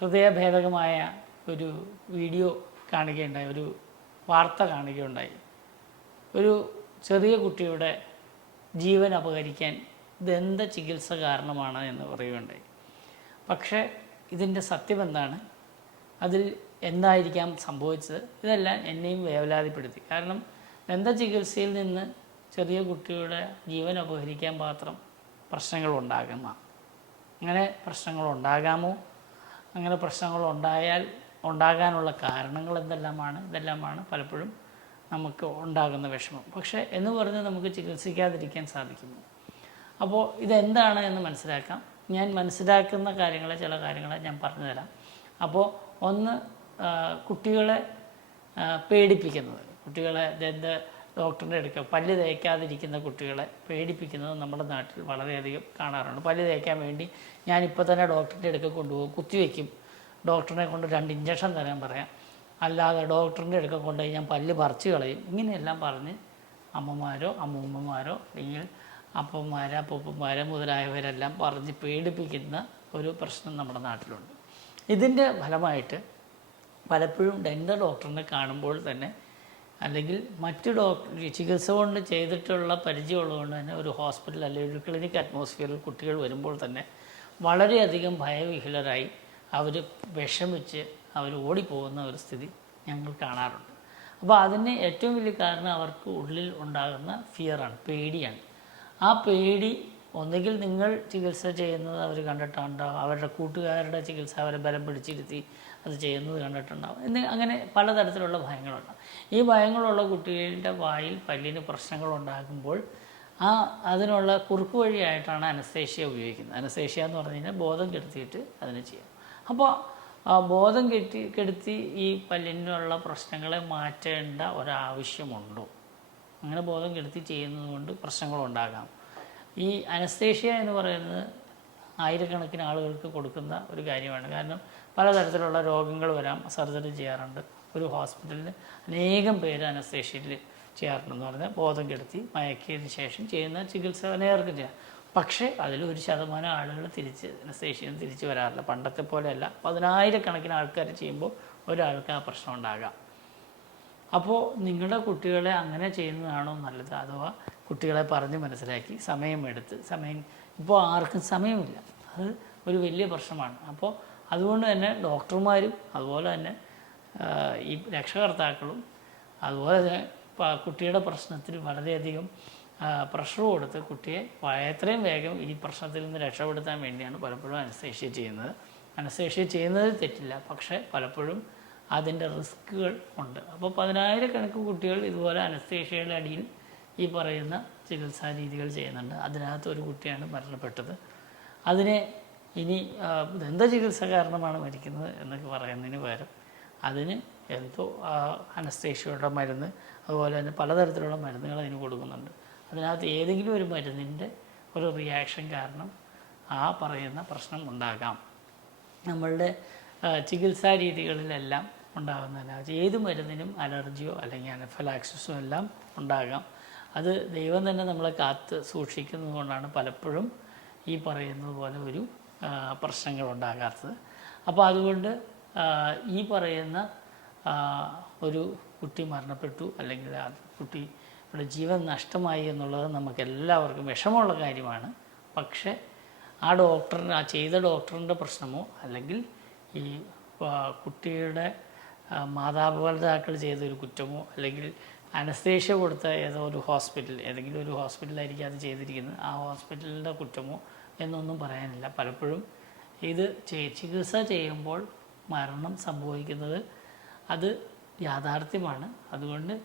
ഹൃദയഭേദകമായ ഒരു വീഡിയോ കാണുകയുണ്ടായി ഒരു വാർത്ത കാണുകയുണ്ടായി. ഒരു ചെറിയ കുട്ടിയുടെ ജീവൻ അപഹരിക്കാൻ ദന്ത ചികിത്സ കാരണമാണ് എന്ന് പറയുകയുണ്ടായി. പക്ഷേ ഇതിന്റെ സത്യം എന്താണ്? അതിൽ എന്തായിരിക്കാം സംഭവിച്ചത്? ഇതെല്ലാം എന്നെയും വേവലാതിപ്പെടുത്തി. കാരണം ദന്ത ചികിത്സയിൽ നിന്ന് ചെറിയ കുട്ടിയുടെ ജീവൻ അപഹരിക്കാൻ മാത്രം പ്രശ്നങ്ങൾ ഉണ്ടാകുന്ന അങ്ങനെ പ്രശ്നങ്ങൾ ഉണ്ടാകാമോ അങ്ങനെ പ്രശ്നങ്ങൾ ഉണ്ടായാൽ ഉണ്ടാകാനുള്ള കാരണങ്ങൾ എന്തെല്ലാമാണ് ഇതെല്ലാമാണ് പലപ്പോഴും നമുക്ക് ഉണ്ടാകുന്ന വിഷമം. പക്ഷേ എന്ന് പറഞ്ഞ് നമുക്ക് ചികിത്സിക്കാതിരിക്കാൻ സാധിക്കുന്നു. അപ്പോൾ ഇതെന്താണ് എന്ന് മനസ്സിലാക്കാം. ഞാൻ മനസ്സിലാക്കുന്ന കാര്യങ്ങളെ ചില കാര്യങ്ങളെ ഞാൻ പറഞ്ഞുതരാം. അപ്പോൾ ഒന്ന് കുട്ടികളെ പേടിപ്പിക്കുന്നത്. കുട്ടികളെ ദന്ത ഡോക്ടറിന്റെ അടുക്ക പല്ല് തേക്കാതിരിക്കുന്ന കുട്ടികളെ പേടിപ്പിക്കുന്നത് നമ്മുടെ നാട്ടിൽ വളരെയധികം കാണാറുണ്ട്. പല്ല് തേക്കാൻ വേണ്ടി ഞാനിപ്പോൾ തന്നെ ഡോക്ടറിന്റെ അടുക്ക കൊണ്ടുപോകും. കുത്തിവെക്കും ഡോക്ടറിനെ കൊണ്ട് രണ്ട് ഇഞ്ചക്ഷൻ തരാൻ പറയാം. അല്ലാതെ ഡോക്ടറിന്റെ അടുക്ക കൊണ്ടുപോയി ഞാൻ പല്ല് പറിച്ച് കളയും. ഇങ്ങനെയെല്ലാം പറഞ്ഞ് അമ്മമാരോ അമ്മൂമ്മമാരോ അല്ലെങ്കിൽ അപ്പന്മാരോ അപ്പൂപ്പന്മാരോ മുതലായവരെല്ലാം പറഞ്ഞ് പേടിപ്പിക്കുന്ന ഒരു പ്രശ്നം നമ്മുടെ നാട്ടിലുണ്ട്. ഇതിന്റെ ഫലമായിട്ട് പലപ്പോഴും ഡെന്റൽ ഡോക്ടറിനെ കാണുമ്പോൾ തന്നെ അല്ലെങ്കിൽ മറ്റു ഡോക്ടർ ചികിത്സ കൊണ്ട് ചെയ്തിട്ടുള്ള പരിചയമുള്ളതുകൊണ്ട് തന്നെ ഒരു ഹോസ്പിറ്റൽ അല്ലെങ്കിൽ ഒരു ക്ലിനിക് അറ്റ്മോസ്ഫിയറിൽ കുട്ടികൾ വരുമ്പോൾ തന്നെ വളരെയധികം ഭയവിഹുലരായി അവർ വിഷമിച്ച് അവർ ഓടിപ്പോകുന്ന ഒരു സ്ഥിതി ഞങ്ങൾ കാണാറുണ്ട്. അപ്പോൾ അതിന് ഏറ്റവും വലിയ കാരണം അവർക്ക് ഉള്ളിൽ ഉണ്ടാകുന്ന ഫിയറാണ് പേടിയാണ്. ആ പേടി ഒന്നുകിൽ നിങ്ങൾ ചികിത്സ ചെയ്യുന്നത് അവർ കണ്ടിട്ടുണ്ടാവും അവരുടെ കൂട്ടുകാരുടെ ചികിത്സ അവരെ ബലം പിടിച്ചിരുത്തി അത് ചെയ്യുന്നത് കണ്ടിട്ടുണ്ടാവും. എന്ന് അങ്ങനെ പലതരത്തിലുള്ള ഭയങ്ങളുണ്ട്. ഈ ഭയങ്ങളുള്ള കുട്ടികളുടെ വായിൽ പല്ലിന് പ്രശ്നങ്ങൾ ഉണ്ടാകുമ്പോൾ ആ അതിനുള്ള കുറുക്ക് വഴിയായിട്ടാണ് അനസ്തേഷ്യ ഉപയോഗിക്കുന്നത്. അനസ്തേഷ്യ എന്ന് പറഞ്ഞു കഴിഞ്ഞാൽ ബോധം കെടുത്തിയിട്ട് അതിനെ ചെയ്യാം അപ്പോൾ ബോധം കെട്ടി കെടുത്തി ഈ പല്ലിനുള്ള പ്രശ്നങ്ങളെ മാറ്റേണ്ട ഒരാവശ്യമുണ്ടോ? അങ്ങനെ ബോധം കെടുത്തി ചെയ്യുന്നത് കൊണ്ട് പ്രശ്നങ്ങളുണ്ടാകാം. ഈ അനസ്തേഷ്യ എന്ന് പറയുന്നത് ആയിരക്കണക്കിന് ആളുകൾക്ക് കൊടുക്കുന്ന ഒരു കാര്യമാണ്. കാരണം പലതരത്തിലുള്ള രോഗങ്ങൾ വരാം സർജറി ചെയ്യാറുണ്ട്. ഒരു ഹോസ്പിറ്റലിൽ അനേകം പേര് അനസ്തേഷ്യയിൽ ചെയ്യാറുണ്ടെന്ന് പറഞ്ഞാൽ ബോധം കെടുത്തി മയക്കിയതിന് ശേഷം ചെയ്യുന്ന ചികിത്സ അനേകർക്കും ചെയ്യാം. പക്ഷേ അതിലൊരു ശതമാനം ആളുകൾ തിരിച്ച് അനസ്തേഷ്യയിൽ തിരിച്ച് വരാറില്ല. പണ്ടത്തെ പോലെയല്ല. പതിനായിരക്കണക്കിന് ആൾക്കാർ ചെയ്യുമ്പോൾ ഒരാൾക്ക് ആ പ്രശ്നം ഉണ്ടാകാം. അപ്പോൾ നിങ്ങളുടെ കുട്ടികളെ അങ്ങനെ ചെയ്യുന്നതാണോ നല്ലത്? അഥവാ കുട്ടികളെ പറഞ്ഞ് മനസ്സിലാക്കി സമയമെടുത്ത് സമയം ഇപ്പോൾ ആർക്കും സമയമില്ല. അത് ഒരു വലിയ പ്രശ്നമാണ്. അപ്പോൾ അതുകൊണ്ട് തന്നെ ഡോക്ടർമാരും അതുപോലെ തന്നെ ഈ രക്ഷകർത്താക്കളും അതുപോലെ തന്നെ കുട്ടിയുടെ പ്രശ്നത്തിൽ വളരെയധികം പ്രഷർ കൊടുത്ത് കുട്ടിയെ എത്രയും വേഗം ഈ പ്രശ്നത്തിൽ നിന്ന് രക്ഷപ്പെടുത്താൻ വേണ്ടിയാണ് പലപ്പോഴും അനസ്തേഷ്യ ചെയ്യുന്നത്. അനസ്തേഷ്യ ചെയ്യുന്നത് തെറ്റില്ല. പക്ഷേ പലപ്പോഴും അതിന്റെ റിസ്ക്കുകൾ ഉണ്ട്. അപ്പോൾ പതിനായിരക്കണക്കിന് കുട്ടികൾ ഇതുപോലെ അനസ്തേഷ്യയുടെ അടിയിൽ ഈ പറയുന്ന ചികിത്സാ രീതികൾ ചെയ്യുന്നുണ്ട്. അതിനകത്ത് ഒരു കുട്ടിയാണ് മരണപ്പെട്ടത്. അതിനെ ഇനി ദന്തചികിത്സ ദന്ത ചികിത്സ കാരണമാണ് മരിക്കുന്നത് എന്നൊക്കെ പറയുന്നതിന് പകരം അതിന് എന്തോ അനസ്തേഷ്യയുടെ മരുന്ന് അതുപോലെ തന്നെ പലതരത്തിലുള്ള മരുന്നുകൾ അതിന് കൊടുക്കുന്നുണ്ട്. അതിനകത്ത് ഏതെങ്കിലും ഒരു മരുന്നിന്റെ ഒരു റിയാക്ഷൻ കാരണം ആ പറയുന്ന പ്രശ്നം ഉണ്ടാകാം. നമ്മളുടെ ചികിത്സാ രീതികളിലെല്ലാം ഉണ്ടാകുന്നതിനകത്ത് ഏത് മരുന്നിനും അലർജിയോ അല്ലെങ്കിൽ അനഫലാക്സിസോ എല്ലാം ഉണ്ടാകാം. അത് ദൈവം തന്നെ നമ്മളെ കാത്ത് സൂക്ഷിക്കുന്നതുകൊണ്ടാണ് പലപ്പോഴും ഈ പറയുന്നത് പോലെ ഒരു പ്രശ്നങ്ങൾ ഉണ്ടാകാത്തത് അപ്പോൾ അതുകൊണ്ട് ഈ പറയുന്ന ഒരു കുട്ടി മരണപ്പെട്ടു അല്ലെങ്കിൽ ആ കുട്ടിയുടെ ജീവൻ നഷ്ടമായി എന്നുള്ളത് നമുക്ക് എല്ലാവർക്കും വിഷമമുള്ള കാര്യമാണ്. പക്ഷേ ആ ഡോക്ടറിന് ആ ചെയ്ത ഡോക്ടറിന്റെ പ്രശ്നമോ അല്ലെങ്കിൽ ഈ കുട്ടിയുടെ മാതാപിതാക്കൾ മാതാപിതാക്കൾ ചെയ്തൊരു കുറ്റമോ അല്ലെങ്കിൽ അനസ്തേഷ്യ കൊടുത്ത ഏതോ ഒരു ഹോസ്പിറ്റൽ ഏതെങ്കിലും ഒരു ഹോസ്പിറ്റലായിരിക്കും അത് ചെയ്തിരിക്കുന്നത്. ആ ഹോസ്പിറ്റലിന്റെ കുറ്റമോ എന്നൊന്നും പറയാനില്ല. പലപ്പോഴും ഇത് ചികിത്സ ചെയ്യുമ്പോൾ മരണം സംഭവിക്കുന്നത് അത് യാഥാർത്ഥ്യമാണ്. അതുകൊണ്ട്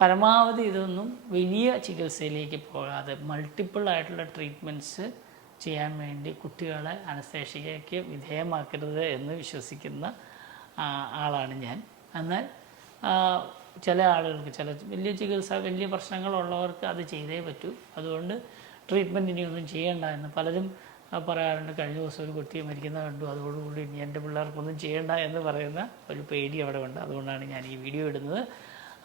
പരമാവധി ഇതൊന്നും വലിയ ചികിത്സയിലേക്ക് പോകാതെ മൾട്ടിപ്പിൾ ആയിട്ടുള്ള ട്രീറ്റ്മെന്റ്സ് ചെയ്യാൻ വേണ്ടി കുട്ടികളെ അനസ്തേഷ്യയ്ക്ക് വിധേയമാക്കരുത് എന്ന് വിശ്വസിക്കുന്ന ആളാണ് ഞാൻ. എന്നാൽ ചില ആളുകൾക്ക് ചില വലിയ ചികിത്സ വലിയ പ്രശ്നങ്ങളുള്ളവർക്ക് അത് ചെയ്തേ പറ്റൂ. അതുകൊണ്ട് ട്രീറ്റ്മെന്റ് ഇനിയൊന്നും ചെയ്യേണ്ട എന്ന് പലരും പറയാറുണ്ട്. കഴിഞ്ഞ ദിവസം ഒരു കുട്ടി മരിക്കുന്ന കണ്ടു. അതോടുകൂടി ഇനി എന്റെ പിള്ളേർക്കൊന്നും ചെയ്യേണ്ട എന്ന് പറയുന്ന ഒരു പേടി അവിടെ ഉണ്ട്. അതുകൊണ്ടാണ് ഞാൻ ഈ വീഡിയോ ഇടുന്നത്.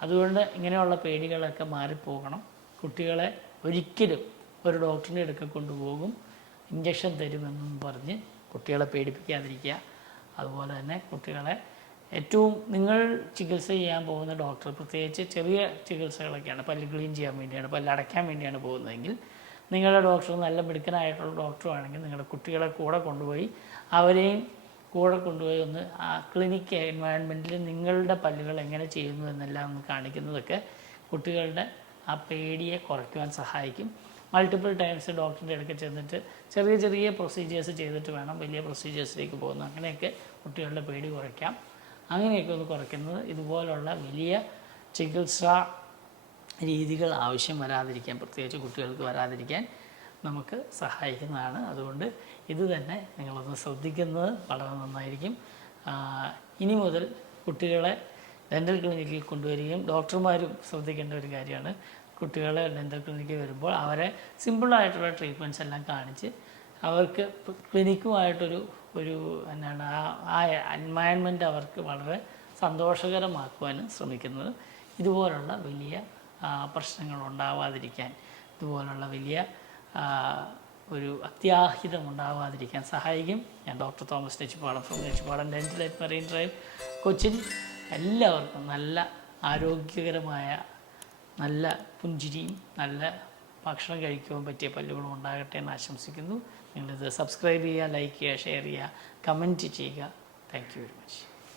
അതുകൊണ്ട് ഇങ്ങനെയുള്ള പേടികളൊക്കെ മാറിപ്പോകണം. കുട്ടികളെ ഒരിക്കലും ഒരു ഡോക്ടറിന്റെ അടുക്ക കൊണ്ടുപോകും. ഇഞ്ചക്ഷൻ തരുമെന്നും പറഞ്ഞ് കുട്ടികളെ പേടിപ്പിക്കാതിരിക്കുക. അതുപോലെ തന്നെ കുട്ടികളെ ഏറ്റവും നിങ്ങൾ ചികിത്സ ചെയ്യാൻ പോകുന്ന ഡോക്ടർ പ്രത്യേകിച്ച് ചെറിയ ചികിത്സകളൊക്കെയാണ്. പല്ല് ക്ലീൻ ചെയ്യാൻ വേണ്ടിയാണ് പല്ല് അടയ്ക്കാൻ വേണ്ടിയാണ് പോകുന്നതെങ്കിൽ നിങ്ങളുടെ ഡോക്ടർ നല്ല മിടുക്കനായിട്ടുള്ള ഡോക്ടറുമാണെങ്കിൽ നിങ്ങളുടെ കുട്ടികളെ കൂടെ കൊണ്ടുപോയി അവരെയും കൂടെ കൊണ്ടുപോയി ഒന്ന് ആ ക്ലിനിക്ക് എൻവയൺമെന്റിൽ നിങ്ങളുടെ പല്ലുകൾ എങ്ങനെ ചെയ്യുന്നു എന്നെല്ലാം ഒന്ന് കാണിക്കുന്നതൊക്കെ കുട്ടികളുടെ ആ പേടിയെ കുറയ്ക്കുവാൻ സഹായിക്കും. മൾട്ടിപ്പിൾ ടൈംസ് ഡോക്ടറിന്റെ അടുക്കൽ ചെന്നിട്ട് ചെറിയ ചെറിയ പ്രൊസീജിയേഴ്സ് ചെയ്തിട്ട് വേണം വലിയ പ്രൊസീജിയേഴ്സിലേക്ക് പോകുന്നത്. അങ്ങനെയൊക്കെ കുട്ടികളുടെ പേടി കുറയ്ക്കാം. അങ്ങനെയൊക്കെ ഒന്ന് കുറയ്ക്കുന്നത് ഇതുപോലുള്ള വലിയ ചികിത്സാ രീതികൾ ആവശ്യം വരാതിരിക്കാൻ പ്രത്യേകിച്ച് കുട്ടികൾക്ക് വരാതിരിക്കാൻ നമുക്ക് സഹായിക്കുന്നതാണ്. അതുകൊണ്ട് ഇത് തന്നെ നിങ്ങളൊന്ന് ശ്രദ്ധിക്കുന്നത് വളരെ നന്നായിരിക്കും. ഇനി മുതൽ കുട്ടികളെ ഡെന്റൽ ക്ലിനിക്കിൽ കൊണ്ടുവരികയും ഡോക്ടർമാരും ശ്രദ്ധിക്കേണ്ട ഒരു കാര്യമാണ്. കുട്ടികളെ ഡെന്റൽ ക്ലിനിക്കിൽ വരുമ്പോൾ അവരെ സിമ്പിളായിട്ടുള്ള ട്രീറ്റ്മെന്റ്സ് എല്ലാം കാണിച്ച് അവർക്ക് ക്ലിനിക്കുമായിട്ടൊരു ഒരു എന്താണ് ആ എൻവയൺമെന്റ് അവർക്ക് വളരെ സന്തോഷകരമാക്കുവാനും ശ്രമിക്കുന്നത്. ഇതുപോലുള്ള വലിയ പ്രശ്നങ്ങൾ ഉണ്ടാവാതിരിക്കാൻ ഇതുപോലുള്ള വലിയ ഒരു അത്യാഹിതം ഉണ്ടാവാതിരിക്കാൻ സഹായിക്കും. ഞാൻ doctor Thomas Nechippadam from Nechippadam dental life marine drive Cochin എല്ലാവർക്കും നല്ല ആരോഗ്യകരമായ നല്ല പുഞ്ചിരിയും നല്ല ഭക്ഷണം കഴിക്കുവാൻ പറ്റിയ പല്ലുകളും ഉണ്ടാകട്ടെ എന്ന് ആശംസിക്കുന്നു. നിങ്ങളിത് സബ്സ്ക്രൈബ് ചെയ്യുക ലൈക്ക് ചെയ്യുക ഷെയർ ചെയ്യുക കമന്റ് ചെയ്യുക. Thank you very much.